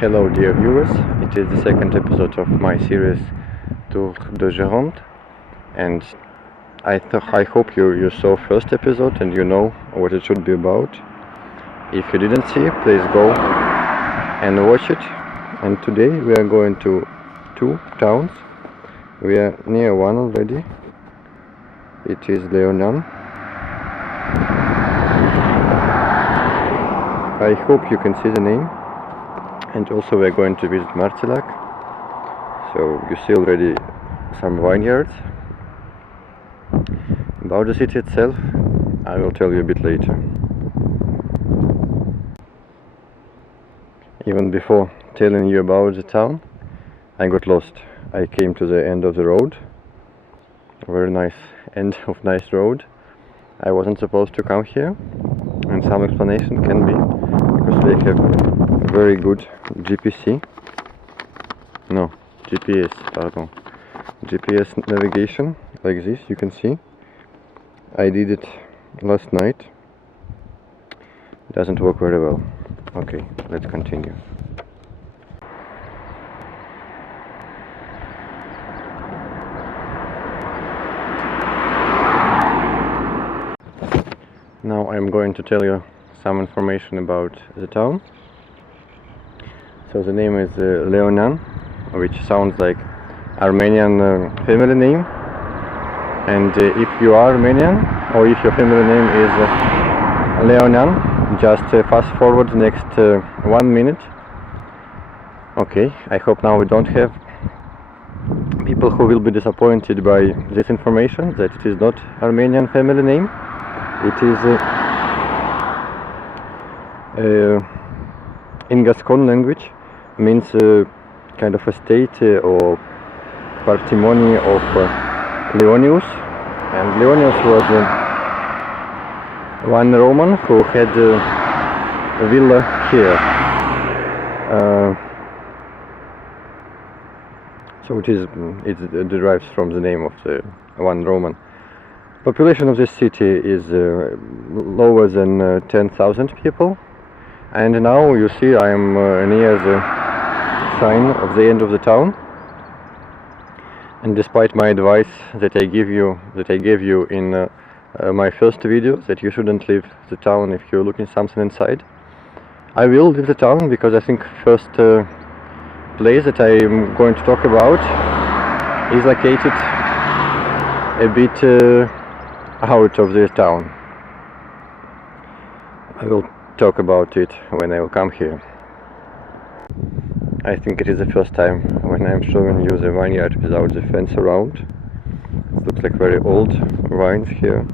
Hello dear viewers, it is the second episode of my series Tour de Gironde, and I hope you saw first episode and you know what it should be about. If you didn't see, please go and watch it. And today we are going to two towns. We are near one already. It is Léognan. I hope you can see the name. And also we're going to visit Martillac. So you see already some vineyards. About the city itself, I will tell you a bit later. Even before telling you about the town, I got lost. I came to the end of the road. Very nice end of nice road. I wasn't supposed to come here, and some explanation can be because they have very good GPS navigation, like this, you can see. I did it last night. Doesn't work very well. Okay, let's continue. Now I'm going to tell you some information about the town. So the name is Léognan, which sounds like Armenian family name. And if you are Armenian, or if your family name is Léognan, just fast forward the next 1 minute. Okay, I hope now we don't have people who will be disappointed by this information, that it is not Armenian family name. It is in Gascon language means kind of estate or patrimony of Leonius, and Leonius was one Roman who had a villa here. So it derives from the name of the one Roman. Population of this city is lower than 10,000 people, and now you see I am near the sign of the end of the town. And despite my advice that I gave you in my first video, that you shouldn't leave the town if you're looking something inside, I will leave the town because I think first place that I'm going to talk about is located a bit out of this town. I will talk about it when I will come here. I think it is the first time when I'm showing you the vineyard without the fence around. It looks like very old vines here.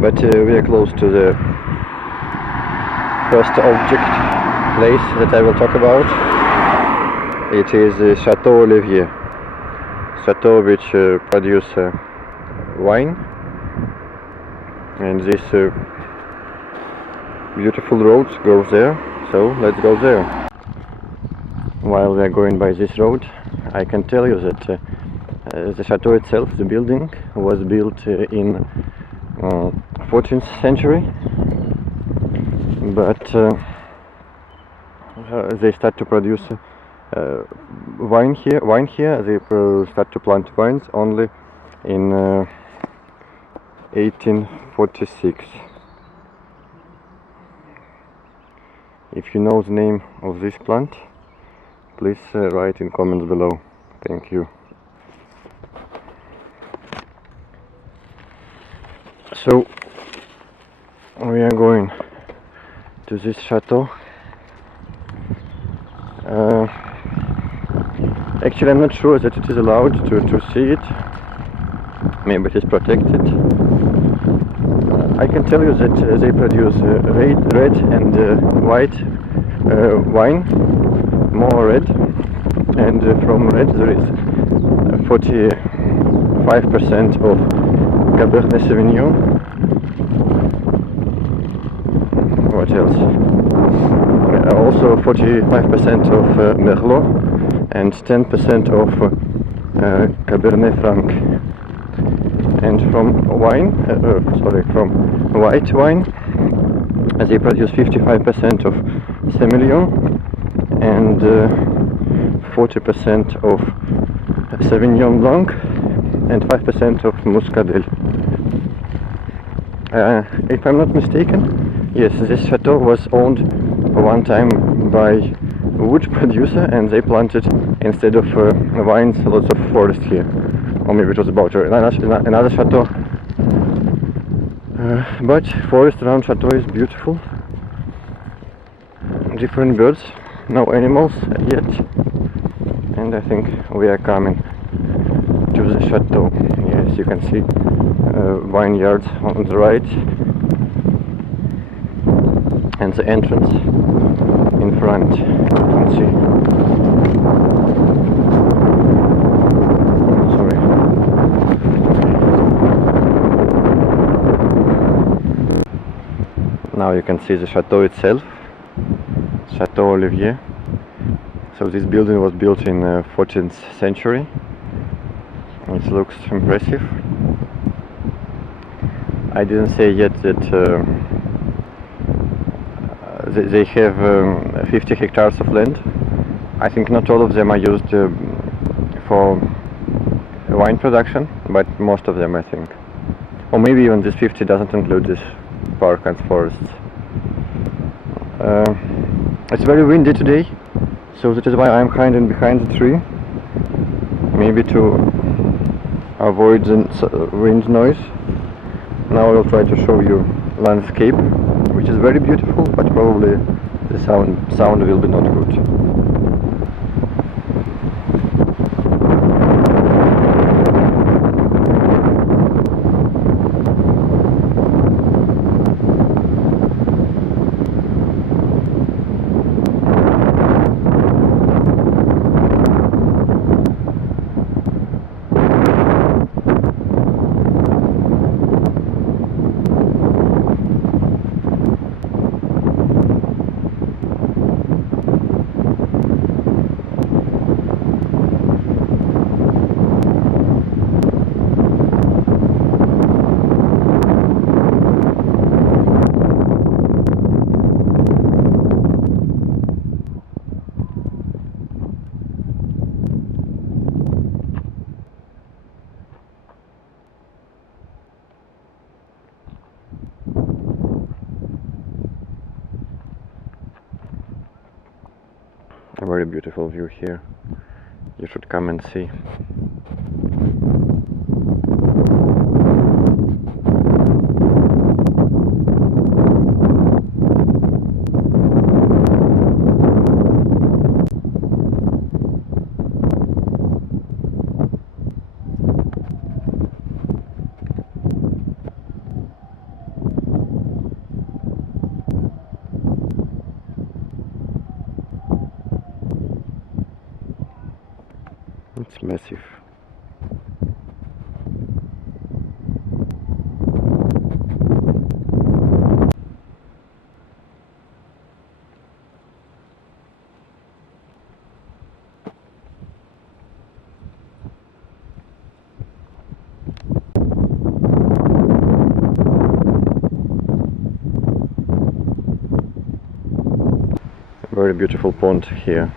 But we are close to the first object place that I will talk about. It is Chateau Olivier. Chateau which produce wine. And this beautiful road goes there, so let's go there. While we are going by this road, I can tell you that the chateau itself, the building, was built in 14th century, but they start to produce wine here. They start to plant vines only in 1846. If you know the name of this plant, please write in comments below. Thank you. So we are going to this chateau. Actually, I'm not sure that it is allowed to see it. Maybe it is protected. I can tell you that they produce red and white wine, more red, and from red there is 45% of Cabernet Sauvignon. What else? Also 45% of Merlot and 10% of Cabernet Franc. and from from white wine, they produce 55% of Semillon and 40% of Sauvignon Blanc and 5% of Muscadel. If I'm not mistaken, yes, this chateau was owned one time by a wood producer, and they planted, instead of vines, lots of forest here. Or maybe it was about another chateau. But forest around chateau is beautiful. Different birds, no animals yet. And I think we are coming to the chateau. Yes, you can see vineyards on the right and the entrance in front. You can see. Sorry. Now you can see the chateau itself, Chateau Olivier. So this building was built in 14th century. It looks impressive. I didn't say yet that they have 50 hectares of land. I think not all of them are used for wine production, but most of them, I think. Or maybe even this 50 doesn't include this park and forests. It's very windy today, so that is why I'm hiding behind the tree, maybe to avoid the wind noise. Now I will try to show you landscape, which is very beautiful, but probably the sound will be not good. A very beautiful view here. You should come and see. It's massive. A very beautiful pond here.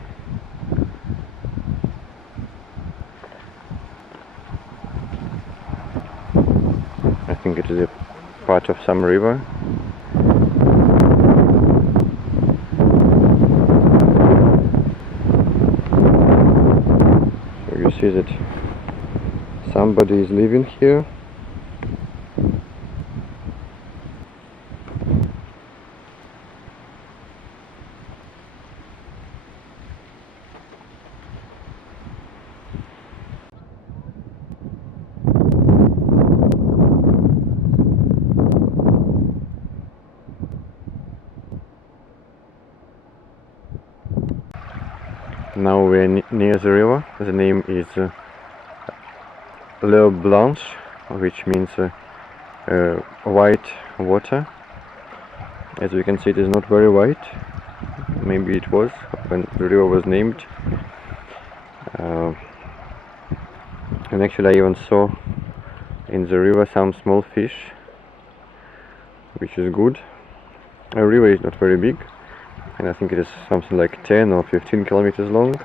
I think it is a part of some river. So you see that somebody is living here. Now we are near the river. The name is Léognan, which means white water. As we can see, it is not very white. Maybe it was when the river was named. And actually I even saw In the river some small fish, which is good. The river is not very big, and I think it is something like 10 or 15 kilometers long.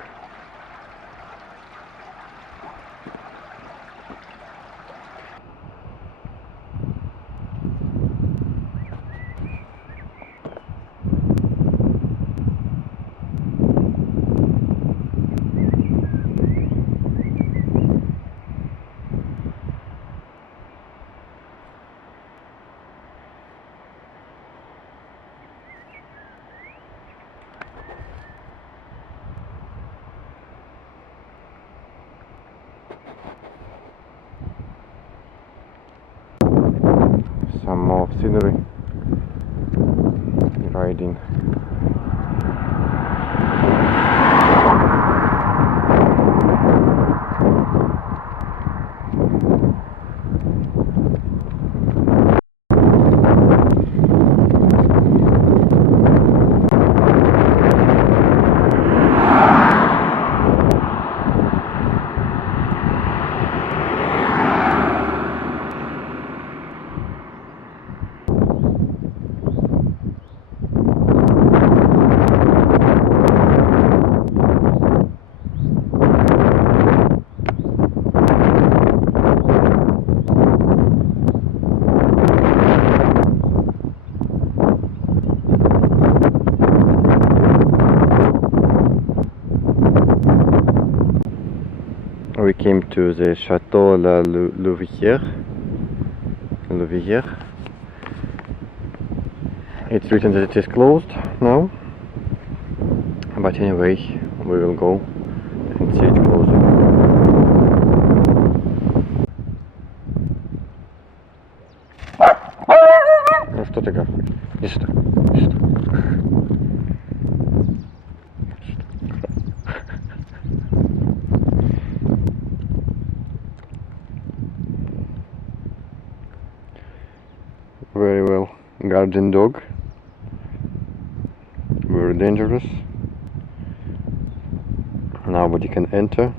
Some more scenery, riding. We came to the Chateau La Louvière. It's written that it is closed now, but anyway, we will go and see it closer. Ну что ты гавкаешь? Иди сюда. Иди сюда. Very well guardian dog, very dangerous. Nobody can enter.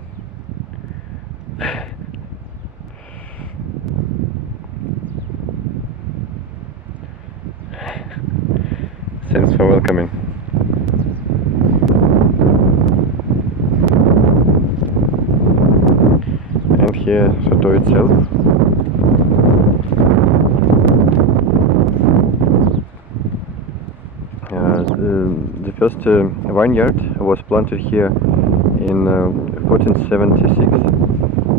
Thanks for welcoming. And here Chateau itself. The first vineyard was planted here in 1476,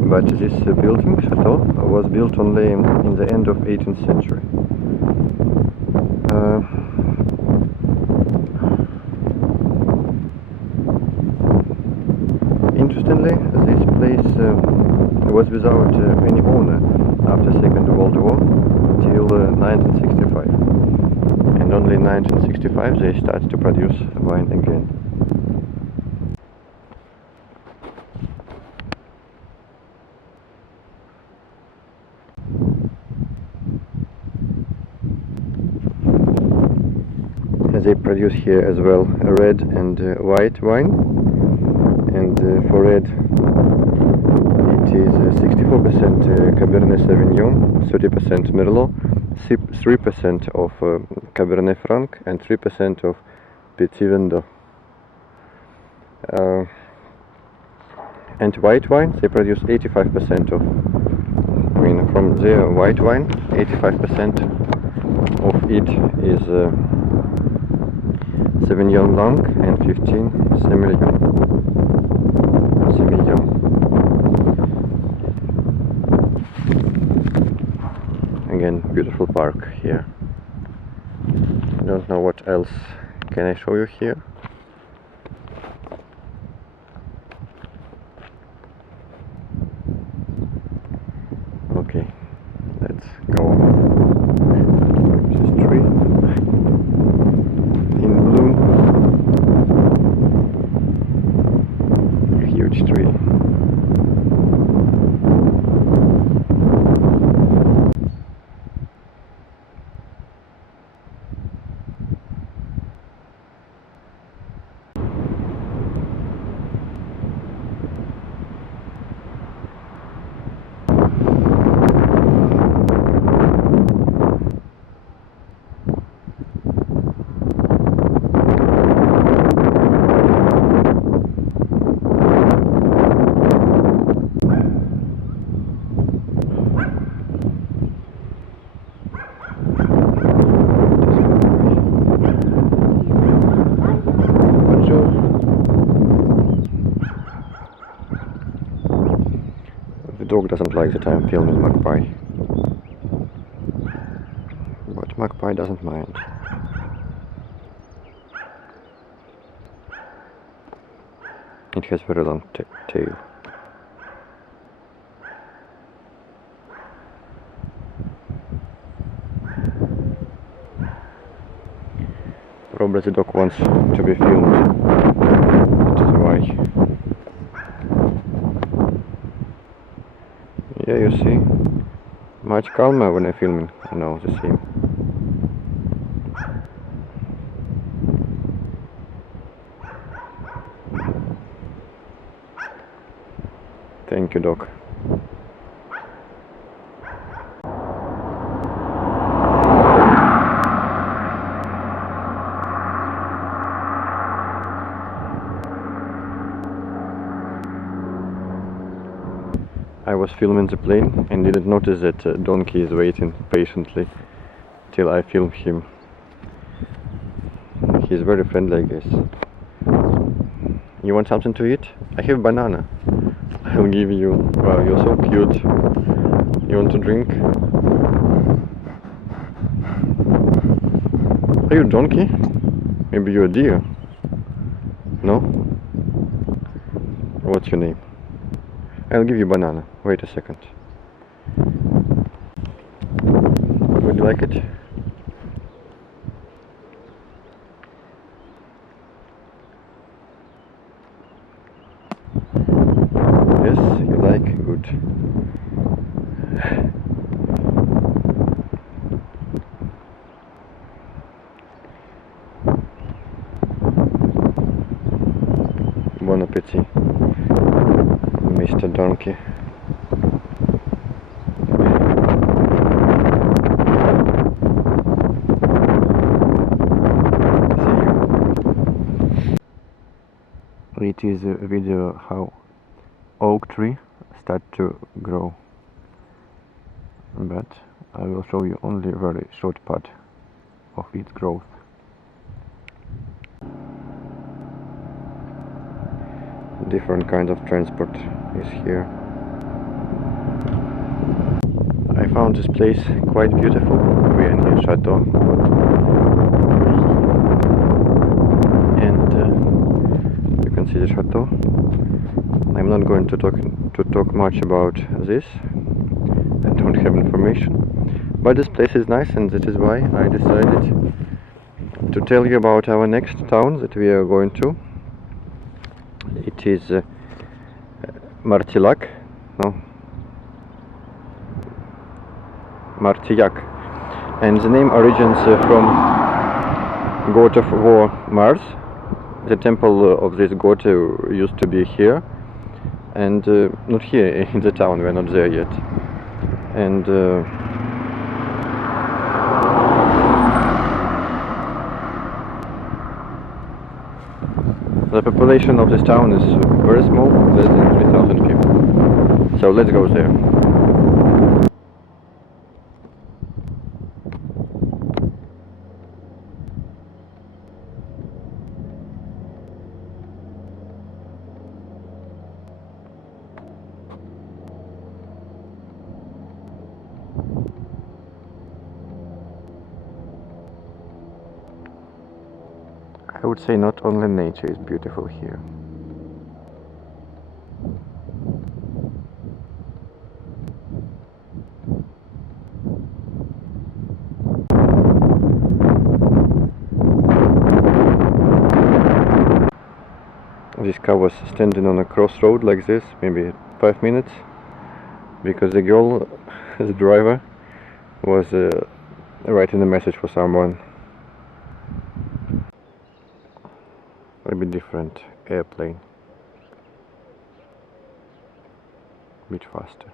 but this building, chateau, was built only in the end of 18th century. Interestingly, this place was without any owner after Second World War till 1965. And only in 1965 they started to produce wine again. They produce here as well red and white wine, and for red it is 64% Cabernet Sauvignon, 30% Merlot, 3% of Cabernet Franc and 3% of Petit Verdot. And white wine, they produce 85% of, from their white wine, 85% of it is Sauvignon Blanc and 15 Semillon. Again, beautiful park here. I don't know what else can I show you here. Okay, let's go. This tree in bloom, a huge tree. dog doesn't like that I'm filming Magpie. But Magpie doesn't mind. It has very long tail. Probably the dog wants to be filmed. That is why. Yeah, you see, much calmer when I'm filming. I know the same. Thank you, dog. I was filming the plane and didn't notice that donkey is waiting patiently till I film him. He's very friendly, I guess. You want something to eat? I have banana. I'll give you. Wow, you're so cute. You want to drink? Are you a donkey? Maybe you're a deer? No? What's your name? I'll give you banana. Wait a second. Would you like it? Yes, you like? Good. Bon appetit, Mr. Donkey. It is a video how oak tree start to grow, but I will show you only a very short part of its growth. Different kind of transport is here. I found this place quite beautiful. We are near Chateau, and you can see the chateau. I'm not going to talk much about this. I don't have information, but this place is nice, and that is why I decided to tell you about our next town that we are going to. It is Martillac, no, Martillac, and the name origins from god of war Mars. The temple of this god used to be here, and not here in the town. We're not there yet, and the population of this town is very small, less than 3,000 people. So let's go there. I would say not only nature is beautiful here. This car was standing on a crossroad like this, maybe 5 minutes, because the girl, the driver, was writing a message for someone. A bit different airplane, a bit faster.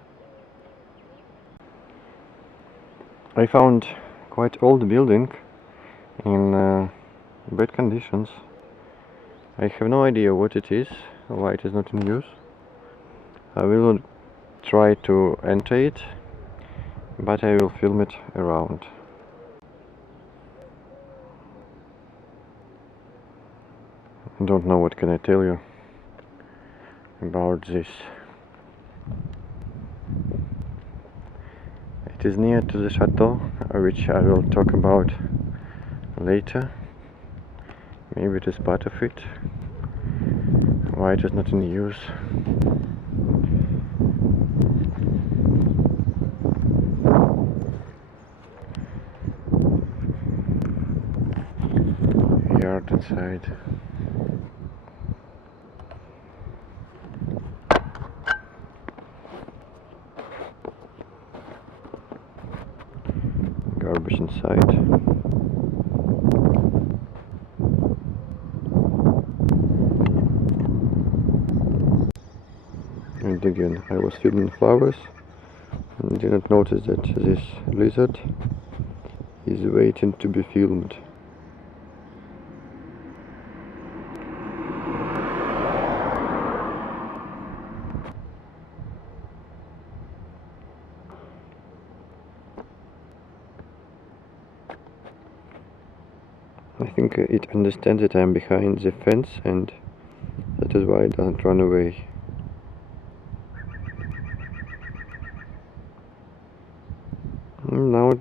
I found quite old building in bad conditions. I have no idea what it is, why it is not in use. I will try to enter it, but I will film it around. I don't know what can I tell you about this. It is near to the chateau, which I will talk about later. Maybe it is part of it. Why it is not in use. Yard inside. Garbage inside. And again, I was filming flowers and didn't notice that this lizard is waiting to be filmed. I think it understands that I'm behind the fence, and that is why it doesn't run away. Now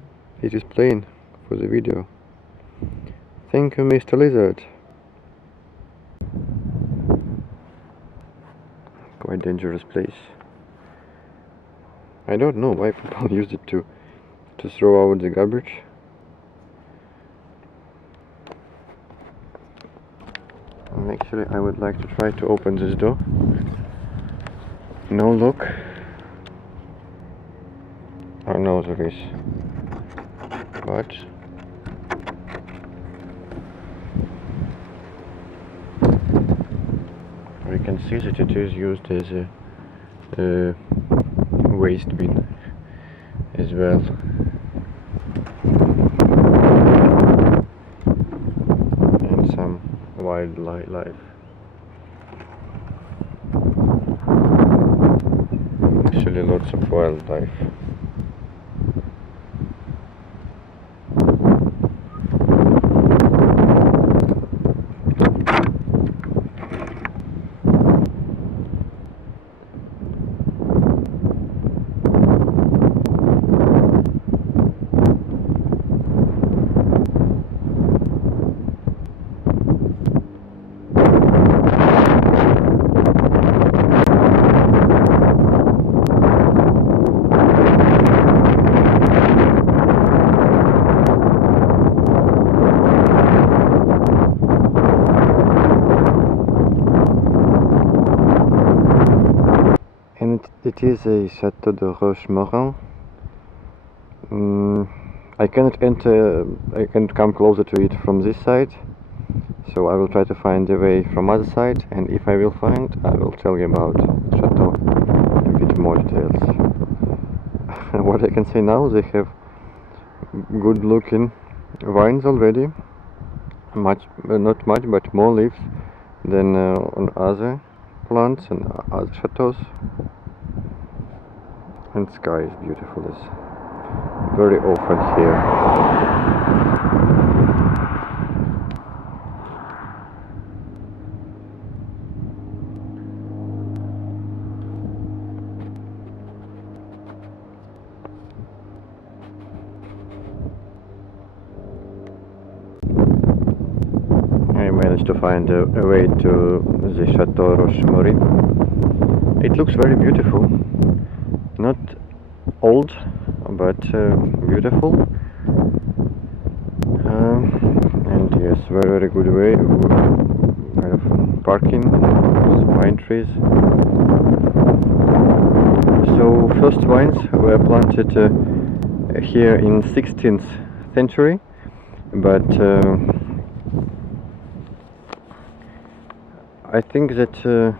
it is playing for the video. Thank you, Mr. Lizard. Quite dangerous place. I don't know why people use it to throw out the garbage. And actually I would like to try to open this door. No lock. Oh no, there is. But we can see that it is used as a waste bin as well. And some wildlife. Actually lots of wildlife. It is a Château de Rochemorin. I cannot enter, I cannot come closer to it from this side, so I will try to find a way from other side, and if I will find, I will tell you about the chateau in a bit more details. What I can say now, they have good looking vines already, not much, but more leaves than on other plants and other chateaus. And sky is beautiful, as very often here. I managed to find a way to the Chateau Rochemorin. It looks very beautiful. Not old, but beautiful, and yes, very good way, kind of parking, pine trees. So first vines were planted here in 16th century, but I think that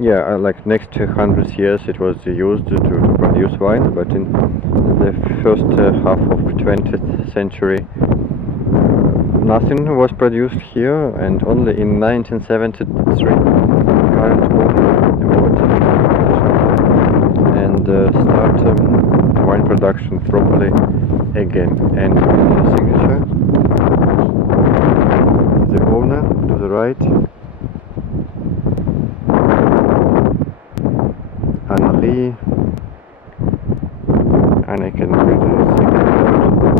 yeah, like next 100 years it was used to produce wine, but in the first half of 20th century nothing was produced here, and only in 1973 current owner bought and start wine production properly again. And the signature, the owner to the right, Henri and I can read the second part.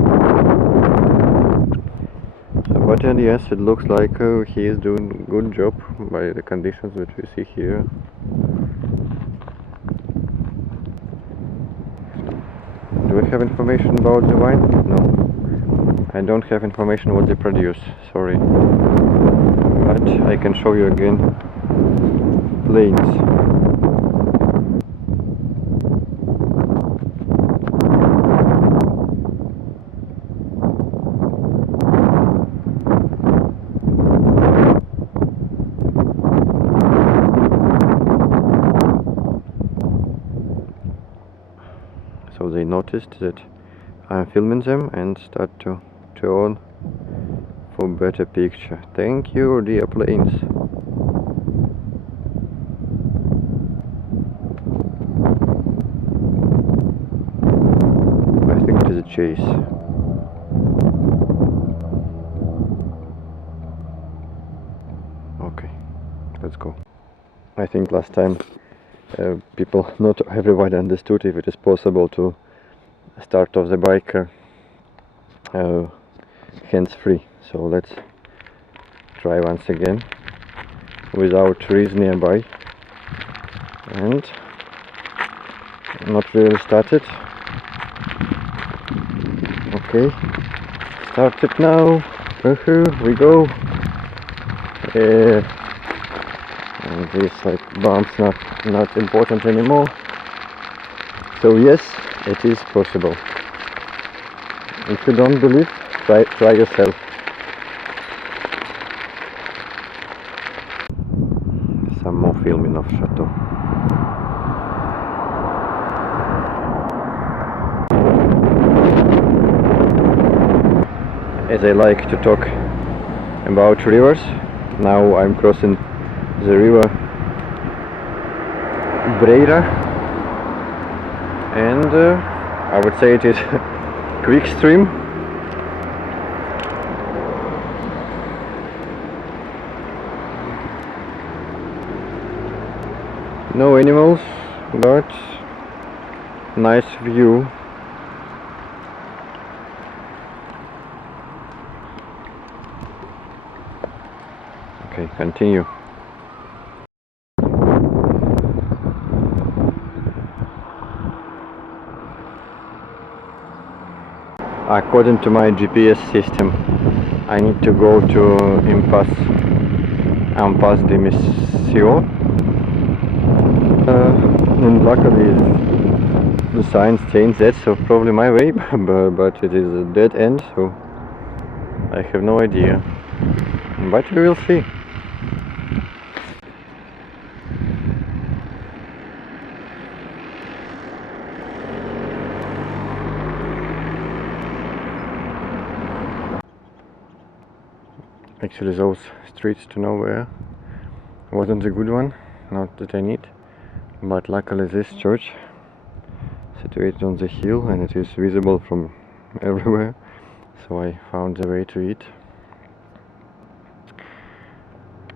So, but yes, it looks like he is doing a good job by the conditions which we see here. Do I have information about the wine? No. I don't have information what they produce, sorry. But I can show you again planes. So they noticed that I'm filming them and start to turn for better picture. Thank you, dear planes. I think it is a chase. Okay, let's go. I think last time people, not everybody understood if it is possible to start off the bike hands-free. So let's try once again without trees nearby, and not really started. Okay, start it now. We go. And these like bumps not important anymore. So yes, it is possible. If you don't believe, try yourself. Some more filming of Chateau. As I like to talk about rivers, now I'm crossing the river Breira, and I would say it is quick stream. No animals, but nice view. Okay, continue. According to my GPS system, I need to go to Impasse de Mission, and luckily the sign states that, so probably my way, but it is a dead end, so I have no idea, but we will see. Actually, those streets to nowhere wasn't a good one, not that I need, but luckily this church situated on the hill and it is visible from everywhere, so I found the way to it.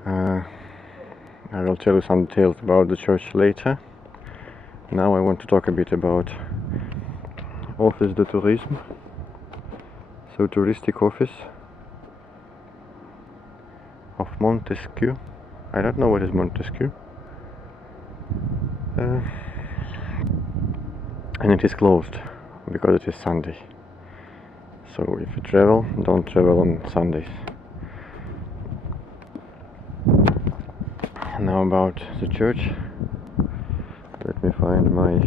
I will tell you some details about the church later. Now I want to talk a bit about Office de Tourisme, so touristic office of Montesquieu. I don't know what is Montesquieu, and it is closed because it is Sunday. So if you travel, don't travel on Sundays. Now about the church. Let me find my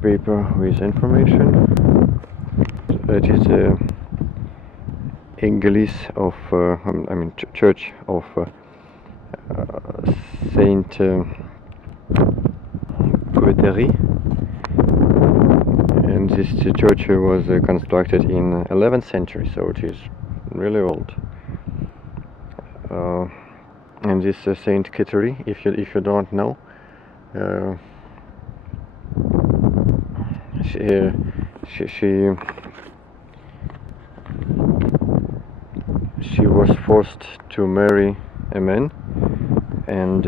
paper with information. It is the Église of, church of Saint Coeterie, and this church was constructed in 11th century, so it is really old. And this Saint Coeterie, if you don't know, she was forced to marry a man, and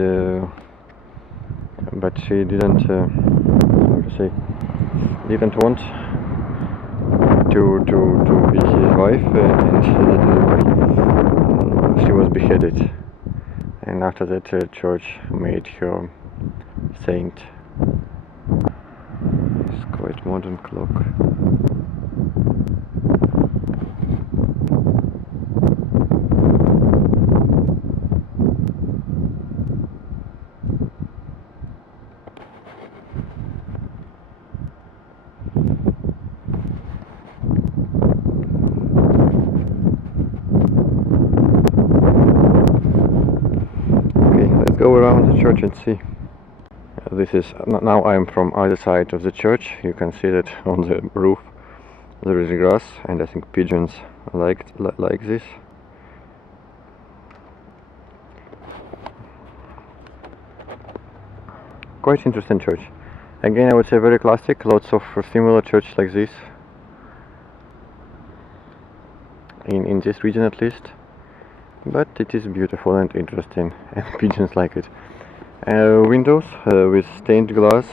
but she didn't to say, didn't want to be his wife, and that is why she was beheaded. And after that, church made her saint. It's quite modern clock. Go around the church and see. This is now I'm from other side of the church. You can see that on the roof there is grass, and I think pigeons like this. Quite interesting church. Again, I would say very classic. Lots of similar churches like this in this region at least. But it is beautiful and interesting, and pigeons like it. Windows with stained glass.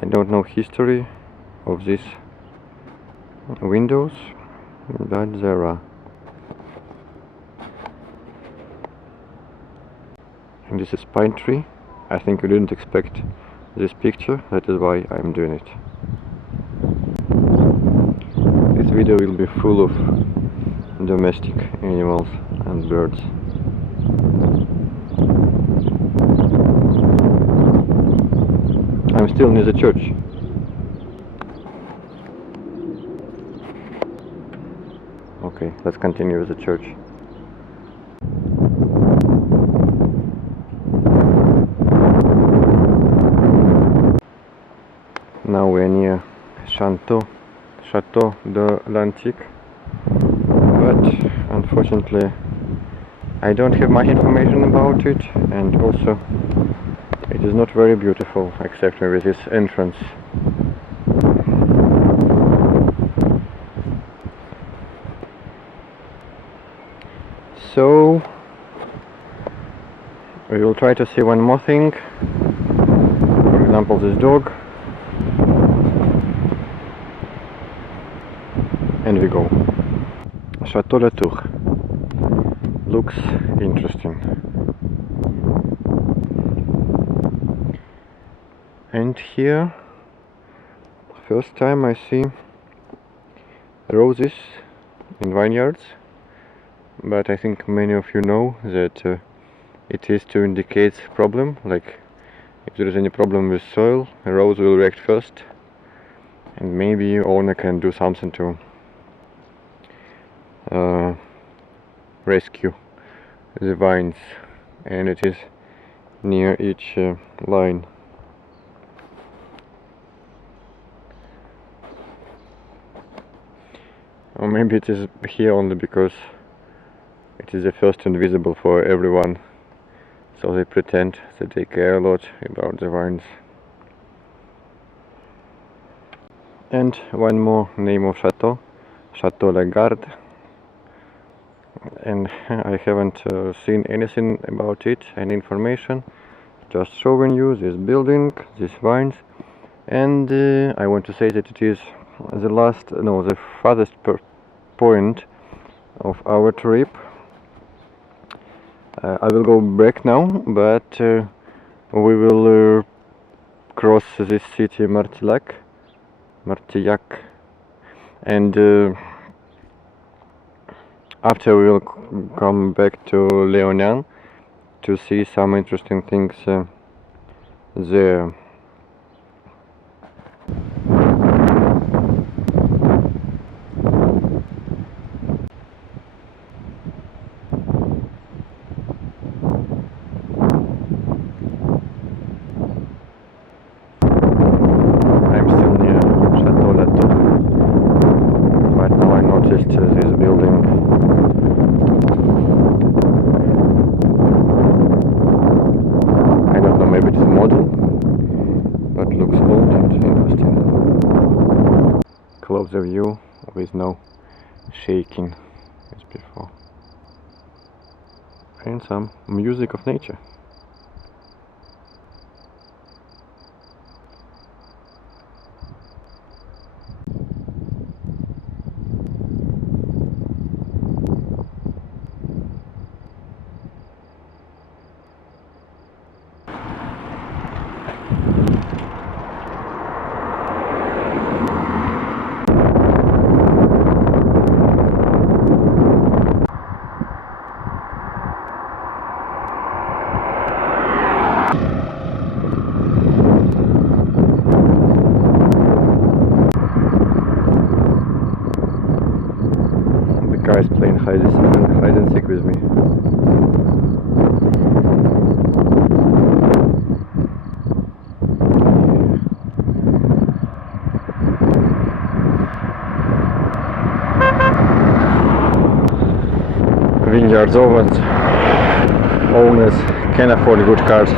I don't know history of these windows, but there are. And this is pine tree. I think you didn't expect this picture, that is why I'm doing it. This video will be full of domestic animals and birds. I'm still near the church. Okay, let's continue with the church. Now we're near Chateau de l'Antique. But unfortunately I don't have much information about it, and also it is not very beautiful, except maybe this entrance. So we will try to see one more thing. For example, this dog. And we go. Chateau La Tour. Looks interesting. And here, first time I see roses in vineyards, but I think many of you know that it is to indicate problem, like if there is any problem with soil, a rose will react first, and maybe owner can do something to rescue the vines, and it is near each line. Or maybe it is here only because it is the first and visible for everyone, so they pretend that they care a lot about the vines. And one more name of chateau, Chateau La Garde. And I haven't seen anything about it, any information, just showing you this building, these vines. And I want to say that it is the farthest point of our trip. I will go back now, but we will cross this city Martillac, and after we will come back to Léognan to see some interesting things there. I'm still near Chateau La Tour, but now I noticed this building. I don't know, maybe it is modern, but looks old and interesting. Closer view with no shaking as before. And some music of nature. Guys playing hide and seek with me. Vineyards owners can afford good cars.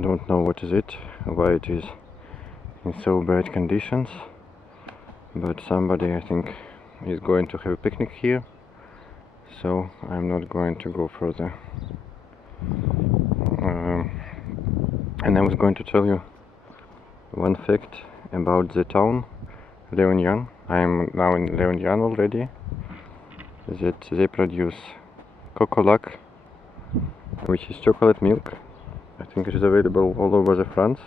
Don't know what is it, why it is in so bad conditions, but somebody, I think, is going to have a picnic here, so I'm not going to go further. And I was going to tell you one fact about the town Léognan. I am now in Léognan already. That they produce Coco-Lac, which is chocolate milk. I think it is available all over the France,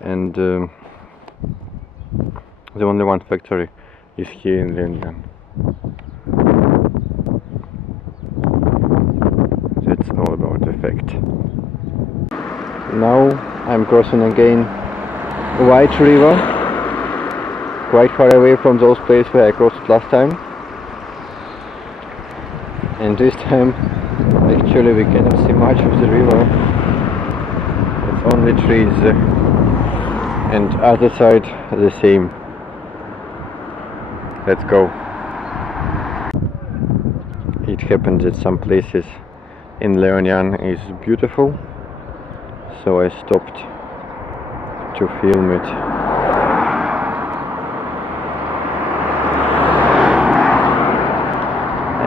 and the only one factory is here in Léognan. That's all about the fact. Now I'm crossing again White River, quite far away from those places where I crossed last time. And this time actually we cannot see much of the river. It's only trees, and other side the same. Let's go. It happened that some places in Léognan is beautiful, so I stopped to film it.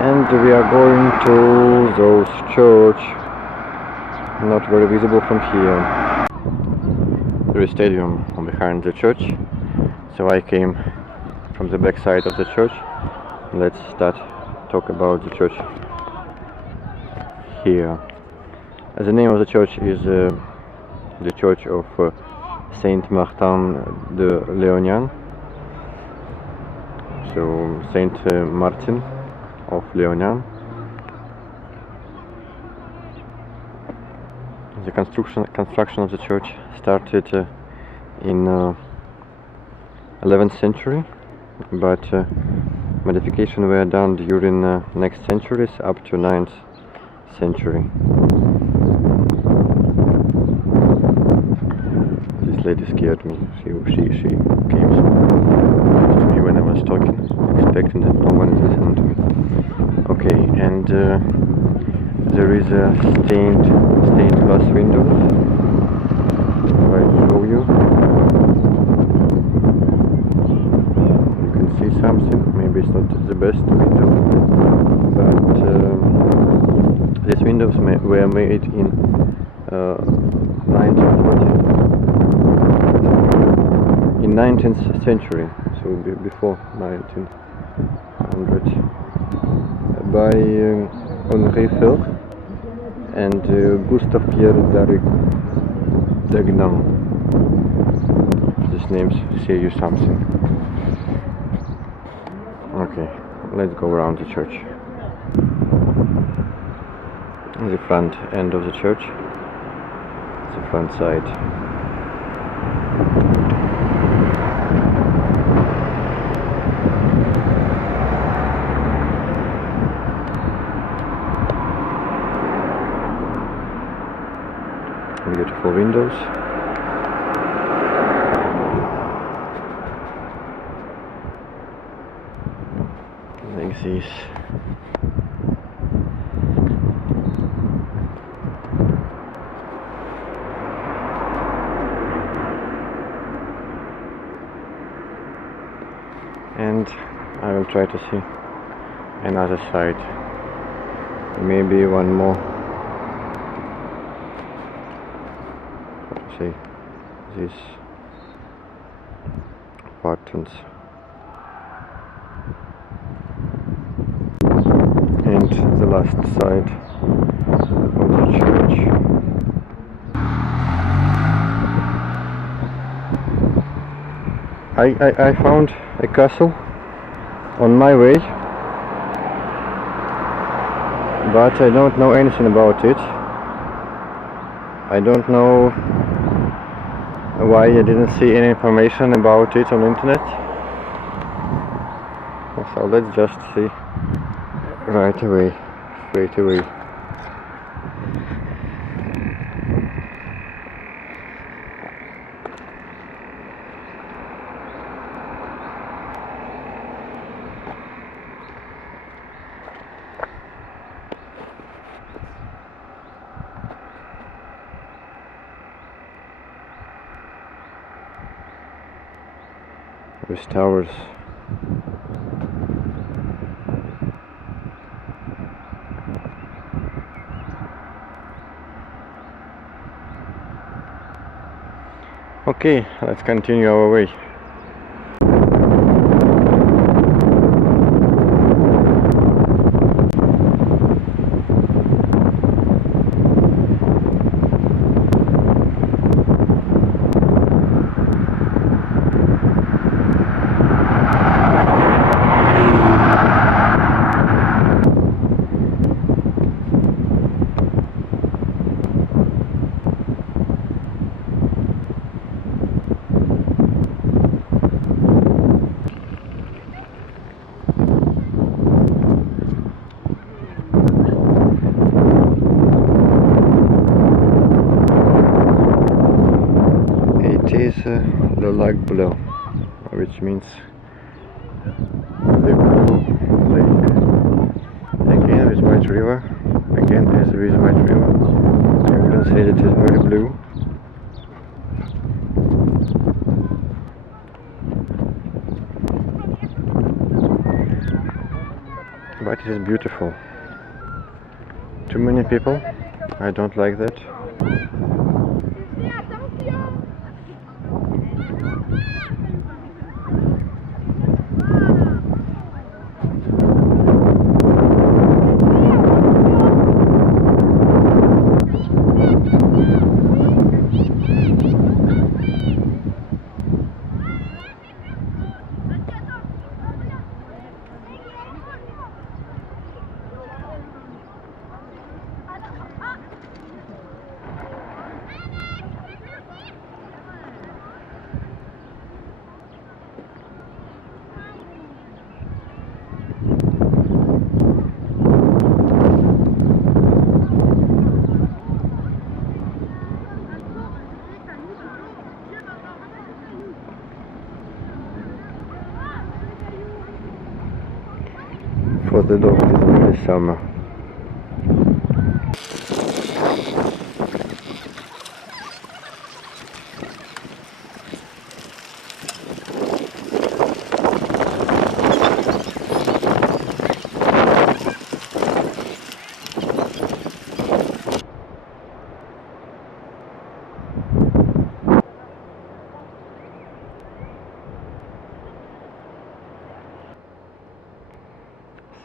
And we are going to those church, not very visible from here. There is a stadium behind the church, so I came from the back side of the church. Let's start talk about the church here. The name of the church is the Church of Saint Martin de Léognan, so Saint Martin of Léognan. The construction of the church started in 11th century, but modifications were done during next centuries up to 9th century. This lady scared me. She came to me when I was talking, expecting that no one is listening to me. Okay, and there is a stained glass windows. I'll show you. You can see something. Maybe it's not the best window, but these windows were made in 1940, in 19th century, so before 1900. By Henri Feur and Gustave Pierre Dagnan. These names say you something. Okay, let's go around the church. The front end of the church, the front side. Beautiful windows. Like this. And I will try to see another side. Maybe one more. See these buttons, and the last side of the church. I found a castle on my way, but I don't know anything about it. I don't know why I didn't see any information about it on the internet. So let's just see right away, straight away. With towers. Okay, let's continue our way. It is the lac below, which means the blue lake. Again with white river. Again as with white river. I wouldn't say that it is very blue. But it is beautiful. Too many people. I don't like that. For the dog, it is only summer.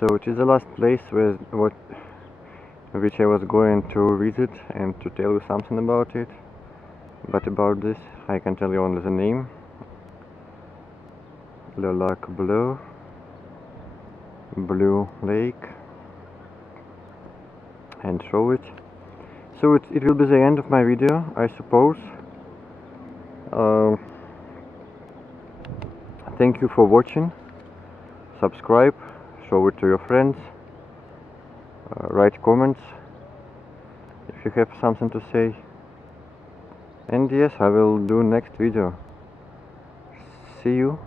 So it is the last place which I was going to visit and to tell you something about it. But about this I can tell you only the name. Le Lac Bleu, Blue Lake, and show it. So it will be the end of my video, I suppose. Thank you for watching. Subscribe, show it to your friends, write comments if you have something to say. And yes, I will do next video. See you.